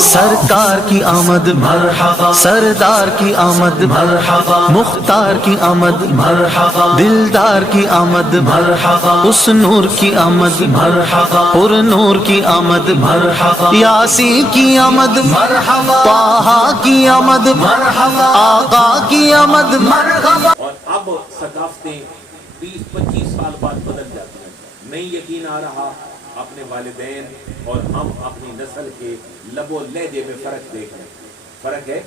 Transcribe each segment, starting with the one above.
سرکار کی آمد مرحبا، سردار کی آمد مرحبا، مختار کی آمد مرحبا، دلدار کی آمد مرحبا، اس نور کی آمد مرحبا، پر نور کی آمد مرحبا، یاسین کی آمد مرحبا، طٰہٰ کی آمد مرحبا، آقا کی آمد مرحبا۔ اور اب ثقافتیں 20-25 سال بعد بدل جاتی ہیں، نہیں یقین آ رہا اپنے والدین اور ہم اپنی نسل کے لب و لہجے میں فرق دیکھ رہے ہیں۔ فرق ہے،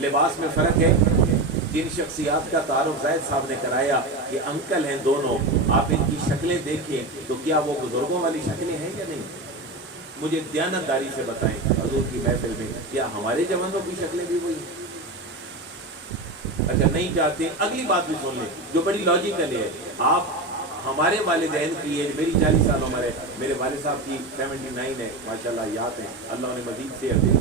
لباس میں فرق ہے۔ جن شخصیات کا تعارف زید صاحب نے کرایا کہ انکل ہیں دونوں، آپ ان کی شکلیں دیکھیں تو کیا وہ بزرگوں والی شکلیں ہیں یا نہیں؟ مجھے دیانتداری سے بتائیں حضور کی محفل میں کیا ہمارے جوانوں کی شکلیں بھی وہی ہیں؟ اچھا نہیں چاہتے، اگلی بات بھی سن لیں جو بڑی لاجیکل ہے۔ آپ ہمارے والدین کی ایج، میری 40 سال عمر ہے، میرے والد صاحب کی 79 ہے، ماشاءاللہ یاد ہے، اللہ نے مزید صحت دے۔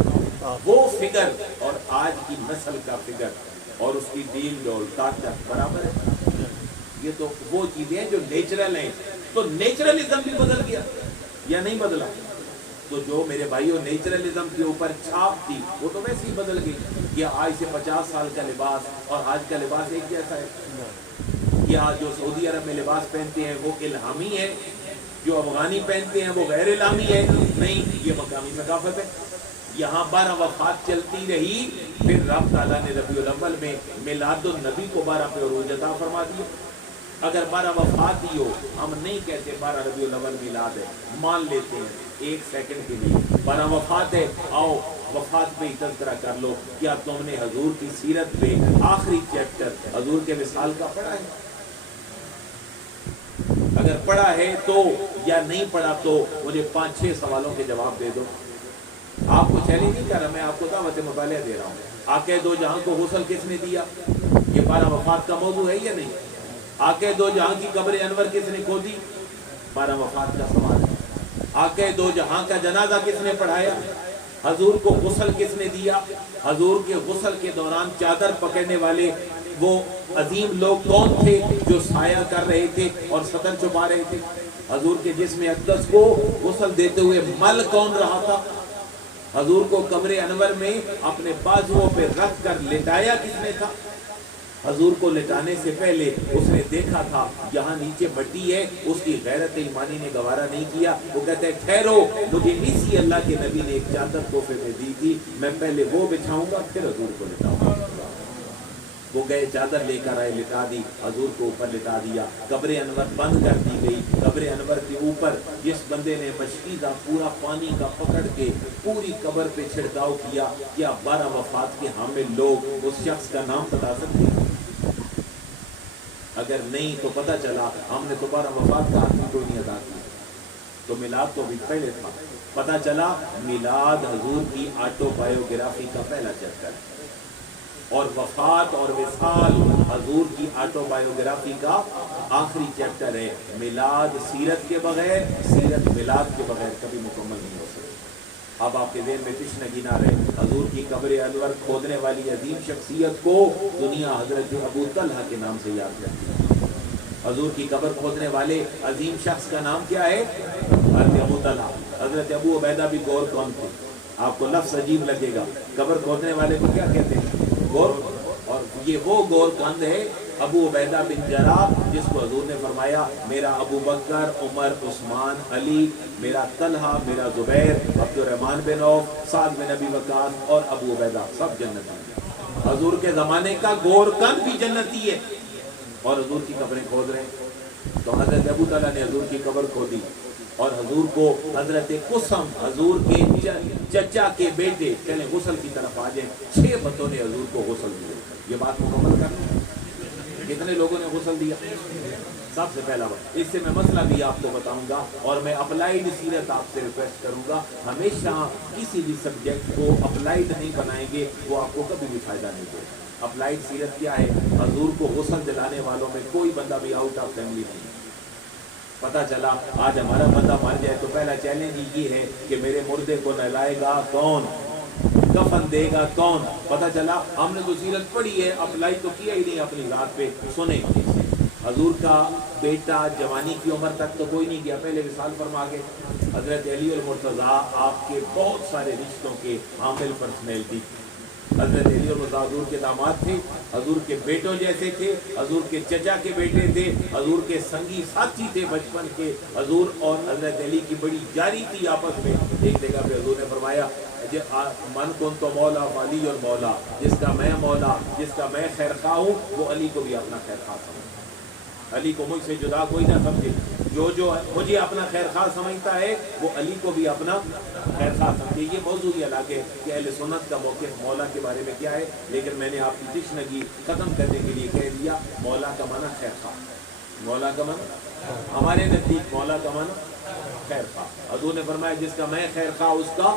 وہ فگر اور آج کی نسل کا فگر اور اس کی ڈیل ڈول طاقت برابر ہے؟ یہ تو وہ چیزیں ہیں جو نیچرل ہیں۔ تو نیچرلزم بھی بدل گیا یا نہیں بدلا؟ تو جو میرے بھائیوں نیچرلزم کے اوپر چھاپ تھی وہ تو ویسے ہی بدل گئی۔ یا آج سے 50 سال کا لباس اور آج کا لباس ایک جیسا ہے؟ یا جو سعودی عرب میں لباس پہنتے ہیں وہ الہامی ہے، جو افغانی پہنتے ہیں وہ غیر الہامی ہے؟ نہیں، یہ مقامی ثقافت ہے۔ یہاں 12 وفات چلتی رہی، پھر رب تعالیٰ نے ربیع الاول میں میلاد النبی کو 12 پہ عروج عطا فرما دیا۔ اگر 12 وفات ہی ہو، ہم نہیں کہتے 12 ربیع الاول میلاد ہے، مان لیتے ہیں ایک سیکنڈ کے لیے 12 وفات ہے، آؤ وفات پہ ہی تذکرہ کر لو۔ کیا تم نے حضور کی سیرت پہ آخری چیپٹر حضور کے وصال کا پڑھا ہے؟ اگر پڑھا ہے تو یا نہیں پڑھا تو مجھے 5-6 سوالوں کے جواب دے دو۔ آپ کو چیلنج نہیں کر رہا، میں آپ کو دعوت مطالعہ دے رہا ہوں۔ آقا دو جہاں کو غسل کس نے دیا؟ یہ 12 وفات کا موضوع ہے یا نہیں؟ آقا دو جہاں کی قبر انور کس نے کھودی؟ 12 وفات کا سوال ہے۔ آقا دو جہاں کا جنازہ کس نے پڑھایا؟ حضور کو غسل کس نے دیا؟ حضور کے غسل کے دوران چادر پکڑنے والے وہ عظیم لوگ کون تھے جو سایہ کر رہے تھے اور سطر چھپا رہے تھے؟ حضور کے جسم اقدس کو غسل دیتے ہوئے مل کون رہا تھا؟ حضور کو قبر انور میں اپنے بازوؤں پہ رکھ کر لٹایا کس نے تھا؟ حضور کو لٹانے سے پہلے اس نے دیکھا تھا یہاں نیچے مٹی ہے، اس کی غیرت ایمانی نے گوارا نہیں کیا۔ وہ کہتے ہیں ٹھہرو، مجھے اسی اللہ کے نبی نے ایک چادر تحفے میں دی تھی، میں پہلے وہ بچھاؤں گا پھر حضور کو لٹاؤں گا۔ وہ گئے چادر لے کر آئے، لٹا دی، حضور کو اوپر لٹا دیا، قبر انور بند کر دی گئی۔ قبر انور کے اوپر جس بندے نے مشکی کا پورا پانی کا پکڑ کے پوری قبر پہ چھڑکاؤ کیا، کیا 12 وفات کے حامل لوگ اس شخص کا نام بتا سکتے ہیں؟ اگر نہیں تو پتہ چلا ہم نے تو 12 وفات کا آدمی کوئی نہیں ادا کیا، تو میلاد تو بھی پہلے تھا۔ پتہ چلا میلاد حضور کی آٹو بایوگرافی کا پہلا چیپٹر ہے، اور وفات اور وصال حضور کی آٹو بایوگرافی کا آخری چیپٹر ہے۔ میلاد سیرت کے بغیر، سیرت میلاد کے بغیر کبھی مکمل نہیں ہو سکتی۔ اب آپ کے ذہن میں تشنگی نہ رہے، حضور کی قبر انور کھودنے والی عظیم شخصیت کو دنیا حضرت ابو طلحہ کے نام سے یاد کرتی ہے۔ حضور کی قبر کھودنے والے عظیم شخص کا نام کیا ہے؟ حضرت ابو طلحہ۔ حضرت ابو عبیدہ بھی گور کون تھے؟ آپ کو لفظ عجیب لگے گا، قبر کھودنے والے کو کیا کہتے ہیں؟ گور۔ اور یہ وہ گور کند ہے ابو عبیدہ بن جراح، جس کو حضور نے فرمایا میرا ابو بکر، عمر، عثمان، علی، میرا طلحہ، میرا زبیر، عبد الرحمن بن عوف، سعد بن ابی وقاص اور ابو عبیدہ سب جنتی ہیں۔ حضور کے زمانے کا گور کند بھی جنتی ہے اور حضور کی قبریں کھود رہے ہیں۔ تو حضرت ابو طلحہ نے حضور کی قبر کھودی اور حضور کو حضرت قسم، حضور کے چچا کے بیٹے، چلیں غسل کی طرف آ جائیں، 6 بندوں نے حضور کو غسل دیا۔ یہ بات مکمل کرنا، کتنے لوگوں نے غسل دیا؟ سب سے پہلا بات، اس سے میں مسئلہ بھی آپ کو بتاؤں گا، اور میں اپلائیڈ سیرت آپ سے ریکویسٹ کروں گا، ہمیشہ کسی بھی سبجیکٹ کو اپلائیڈ نہیں بنائیں گے، وہ آپ کو کبھی بھی فائدہ نہیں دے گا۔ اپلائیڈ سیرت کیا ہے؟ حضور کو غسل دلانے والوں میں کوئی بندہ بھی آؤٹ آف فیملی نہیں۔ پتہ چلا آج ہمارا بندہ مر جائے تو پہلا چیلنج یہ ہے کہ میرے مردے کو نہلائے گا کون؟ کفن دے گا کون؟ پتہ چلا ہم نے تو سیرت پڑھی ہے، اپلائی تو کیا ہی نہیں اپنی ذات پہ. سنیں حضور کا بیٹا جوانی کی عمر تک تو کوئی نہیں گیا، پہلے وصال فرما گئے. حضرت علی المرتضیٰ آپ کے بہت سارے رشتوں کے عامل پرسنالٹی. حضرت علی المرتضیٰ حضور کے داماد تھے، حضور کے بیٹوں جیسے تھے، حضور کے چچا کے بیٹے تھے، حضور کے سنگی ساتھی تھے بچپن کے. حضور اور حضرت علی کی بڑی جاری تھی آپس میں. ایک جگہ پہ حضور نے فرمایا من کن تو مولا علی اور مولا، جس کا میں مولا، جس کا میں خیر خواہ ہوں، وہ علی کو بھی اپنا خیر خواہ سمجھے. علی کو مجھ سے جدا کوئی نہ سمجھے. جو مجھے اپنا خیر خواہ سمجھتا ہے وہ علی کو بھی اپنا خیر خواہ سمجھے. یہ موضوع ہی الگ ہے کہ اہل سنت کا موقف مولا کے بارے میں کیا ہے، لیکن میں نے آپ کی تشنگی ختم کرنے کے لیے کہہ دیا مولا کا معنی خیر خواہ. مولا کا معنی ہمارے نزدیک مولا کا معنی خیر خواہ. حضور نے فرمایا جس کا میں خیر خواہ اس کا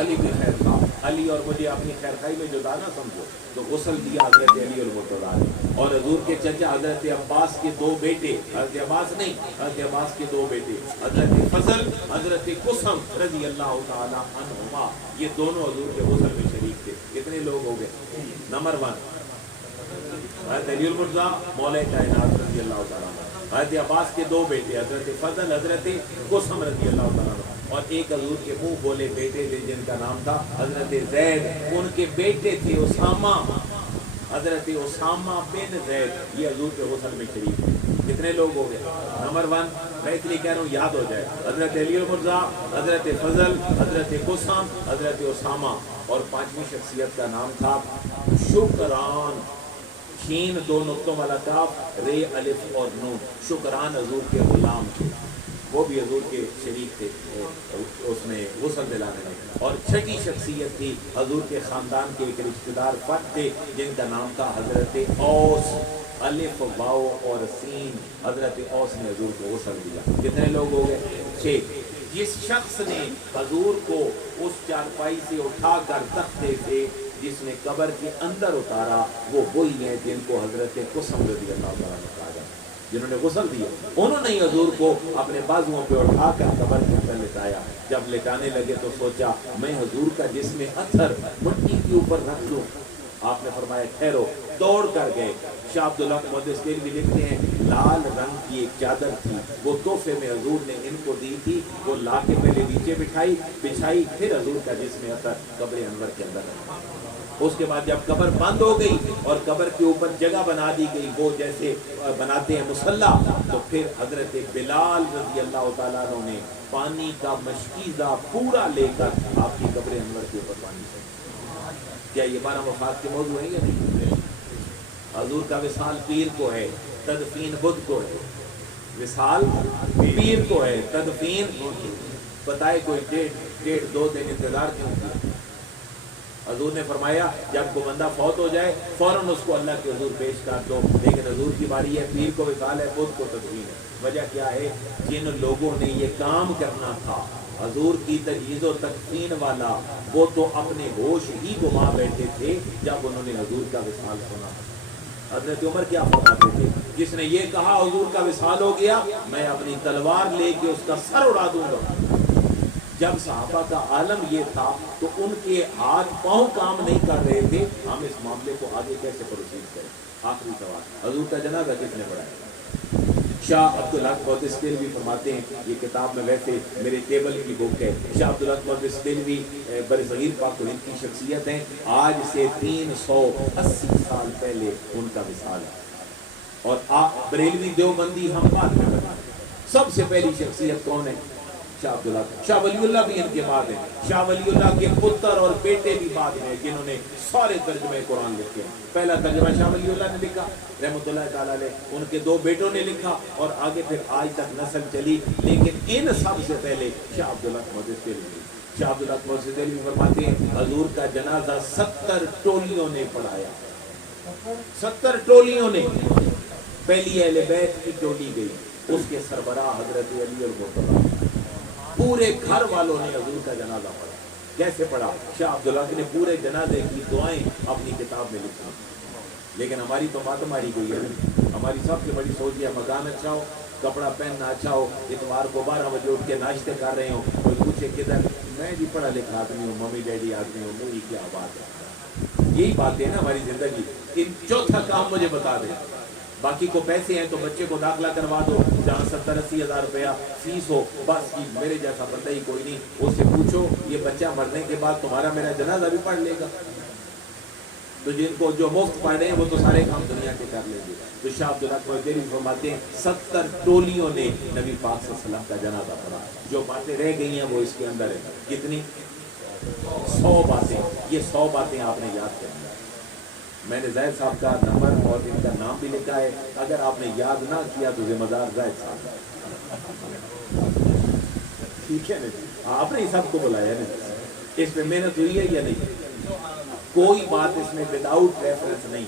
علی بھی خیر خواہ. علی اور مجھے اپنی خیر خواہی میں جدا نہ سمجھو. تو غسل دیا حضرت علی المرتضیٰ نے. اور حضور کے چچا حضرت عباس کے دو بیٹے، حضرت عباس نہیں، حضرت عباس کے دو بیٹے حضرت فضل، حضرت قسم رضی اللہ تعالیٰ عنہما، یہ دونوں حضور کے غسل میں شریک تھے. کتنے لوگ ہو گئے؟ نمبر 1 حضرت علی المرتضیٰ مولا کائنات رضی اللہ تعالیٰ عنہ. حضرت عباس کے دو بیٹے حضرت فضل، حضرت قسم رضی اللہ تعالیٰ عنہ. اور ایک حضور کے منہ بولے بیٹے تھے جن کا نام تھا حضرت زید. ان کے بیٹے تھے اسامہ، حضرت اسامہ بن زید. یہ حضور کے غسل میں شریک تھے. کتنے لوگ ہو گئے؟ نمبر 1 میں اس لیے کہہ رہا ہوں یاد ہو جائے. حضرت علی المرتضیٰ، حضرت فضل، حضرت قسم، حضرت اسامہ. اور پانچویں شخصیت کا نام تھا شکران، شین 2 نقطوں والا کاف، رے الف اور نون. شکران حضور کے غلام تھے، وہ بھی حضور کے شریک تھے اس میں غسل دلانے میں. اور چھٹی شخصیت تھی حضور کے خاندان کے ایک رشتہ دار فرد تھے جن کا نام تھا حضرت اوس، الف واو اور سین. حضرت اوس نے حضور کو غسل دیا. کتنے لوگ ہو گئے؟ 6. جس شخص نے حضور کو اس چارپائی سے اٹھا کر تختے سے جس نے قبر کے اندر اتارا، وہ وہی ہیں جن کو حضرت قسم رضی اللہ تعالیٰ نے کہا جاتا، جنہوں نے غسل دیا. انہوں نے حضور کو اپنے بازوؤں پہ اٹھا کر قبر کے اندر لٹایا. جب لٹانے لگے تو سوچا میں حضور کا جسم اثر مٹی کے اوپر رکھ دوں. آپ نے فرمایا ٹھہرو. دوڑ کر گئے. شاہ عبداللہ محدث بھی لکھتے ہیں لال رنگ کی ایک چادر تھی، وہ تحفے میں حضور نے ان کو دی تھی. وہ لا کے پہلے نیچے بچھائی، پھر حضور کا جسم اثر قبر انور کے اندر رکھا. اس کے بعد جب قبر بند ہو گئی اور قبر کے اوپر جگہ بنا دی گئی، وہ جیسے بناتے ہیں مصلی، تو پھر حضرت بلال رضی اللہ تعالیٰ عنہ نے پانی کا مشکیزہ پورا لے کر آپ کی قبر انور کے اوپر پانی سے. کیا یہ 12 وفات کے موضوع ہے یا نہیں؟ حضور کا وصال پیر کو ہے، تدفین بدھ کو ہے. وصال پیر کو ہے، تدفین بتائے کوئی 1.5-2 دن انتظار کیوں کیا؟ حضور نے فرمایا جب کوئی بندہ فوت ہو جائے فوراً اس کو اللہ کے حضور پیش کر دو. لیکن حضور کی باری ہے، پیر کو وصال ہے، بدھ کو تدفین ہے. وجہ کیا ہے؟ جن لوگوں نے یہ کام کرنا تھا حضور کی تجہیز و تکفین والا، وہ تو اپنے ہوش ہی گما بیٹھے تھے جب انہوں نے حضور کا وصال سنا. حضرت عمر کیا فرماتے تھے؟ جس نے یہ کہا حضور کا وصال ہو گیا میں اپنی تلوار لے کے اس کا سر اڑا دوں گا. جب صحابہ کا عالم یہ تھا تو ان کے ہاتھ پاؤں کام نہیں کر رہے تھے. ہم اس معاملے کو آگے کیسے پروسیڈ کریں؟ آخری سوال، حضور کا جنازہ کس نے پڑھایا؟ شاہ عبدالحق محدث دہلوی فرماتے ہیں، یہ کتاب میں ویسے میرے ٹیبل کی بک ہے. شاہ عبدالحق محدث دہلوی برصغیر پاک و ہند کی شخصیت ہیں. آج سے 380 سال پہلے ان کا وصال ہے. اور بریلوی دیوبندی ہم بعد میں بتائیں. سب سے پہلی شخصیت کون ہے؟ شاہ عبداللہ. شاہ ولی اللہ بھی ان کے بعد ہیں. شاہ ولی اللہ کے پتر اور بیٹے بھی بعد میں جنہوں نے سارے ترجمے قرآن لکھے ہیں. پہلا ترجمہ شاہ ولی اللہ نے لکھا رحمۃ اللہ تعالیٰ علیہ، ان کے 2 بیٹوں نے لکھا اور آگے پھر آج تک نسل چلی. لیکن ان سب سے پہلے شاہ عبداللہ محدث دہلوی. شاہ عبداللہ محدث دہلوی فرماتے ہیں حضور کا جنازہ 70 ٹولیوں نے پڑھایا. 70 ٹولیوں نے. پہلی اہل بیت کی ٹولی گئی، اس کے سربراہ حضرت علی المرتضیٰ. پورے گھر والوں نے حضور کا جنازہ پڑھا. کیسے پڑھا؟ شاہ عبدالحق نے پورے جنازے کی دعائیں اپنی کتاب میں لکھی. لیکن ہماری تو بات ہماری کوئی ہے. ہماری سب سے بڑی سوچ ہے مکان اچھا ہو، کپڑا پہننا اچھا ہو, اتوار کو 12 بجے اٹھ کے ناشتے کر رہے ہوں, کوئی پوچھے کدھر, میں بھی پڑھا لکھا آدمی ہوں, ممی ڈیڈی آدمی ہوں, میری کیا بات ہے. یہی باتیں ہیں نا ہماری زندگی. ان چوتھا کام مجھے بتا دیں, باقی کو پیسے ہیں تو بچے کو داخلہ کروا دو, جہاں 70-80 ہزار روپیہ فیس ہو, بس میرے جیسا بندہ ہی کوئی نہیں. اس سے پوچھو یہ بچہ مرنے کے بعد تمہارا میرا جنازہ بھی پڑھ لے گا. تو جن کو جو مفت پڑھ رہے ہیں وہ تو سارے کام دنیا کے کر لیں گے. تو شاہ عبدالحق مدنی فرماتے ہیں 70 ٹولیوں نے نبی پاک صلی اللہ علیہ وسلم کا جنازہ پڑھا. جو باتیں رہ گئی ہیں وہ اس کے اندر ہے. کتنی؟ 100 باتیں. یہ 100 باتیں آپ نے یاد کرنی. میں نے زید صاحب کا نمبر اور ان کا نام بھی لکھا ہے, اگر آپ نے یاد نہ کیا تو ذمہ دار زید صاحب. ٹھیک ہے نا, آپ نے سب کو بلایا نا, اس میں محنت ہوئی ہے یا نہیں؟ کوئی بات اس میں وداؤٹ ریفرنس نہیں.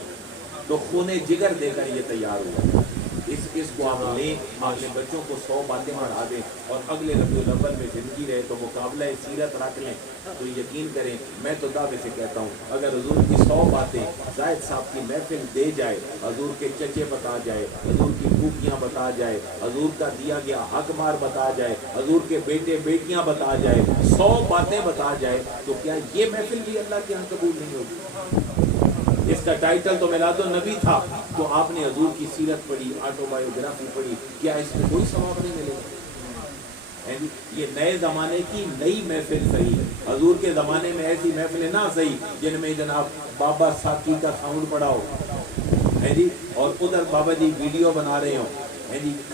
تو خون جگر دے کر یہ تیار ہوا. اس کو آپ لیں, اپنے بچوں کو 100 باتیں پڑھا دیں, اور اگلے ربیع الاول میں زندگی رہے تو مقابلہ سیرت رکھ لیں. تو یقین کریں, میں تو دعوے سے کہتا ہوں, اگر حضور کی 100 باتیں زاہد صاحب کی محفل دے جائے, حضور کے چچے بتا جائے, حضور کی پھوپھیاں بتا جائے, حضور کا دیا گیا حق مار بتا جائے, حضور کے بیٹے بیٹیاں بتا جائے, 100 باتیں بتا جائے, تو کیا یہ محفل بھی اللہ کے یہاں قبول نہیں ہوگی؟ اس کا ٹائٹل تو میلاد النبی تھا, تو آپ نے حضور کی سیرت پڑھی, آٹو بایوگرافی پڑھی, کیا اس میں کوئی ثواب نہیں ملے گا؟ یہ نئے زمانے کی نئی محفل صحیح ہے. حضور کے زمانے میں ایسی محفلیں نہ صحیح جن میں جناب بابا ساکی کا ساؤنڈ پڑا ہو, اور ادھر بابا جی ویڈیو بنا رہے ہوں,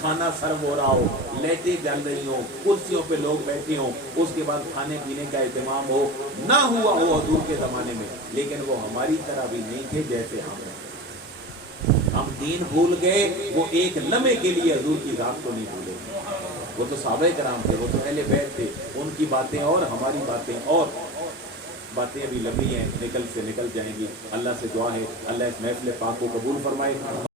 کھانا سرو ہو رہا ہو, لائٹیں جل رہی ہوں, کرسیوں پہ لوگ بیٹھے ہوں, اس کے بعد کھانے پینے کا اہتمام ہو. نہ ہوا ہو حضور کے زمانے میں, لیکن وہ ہماری طرح بھی نہیں تھے جیسے ہم دین بھول گئے, وہ ایک لمحے کے لیے حضور کی ذات کو نہیں بھولے. وہ تو صحابہ کرام تھے, وہ تو اہل بیت تھے, ان کی باتیں اور ہماری باتیں اور. باتیں ابھی لمبی ہیں, نکل جائیں گی. اللہ سے دعا ہے اللہ اس محفل پاک کو قبول فرمائے.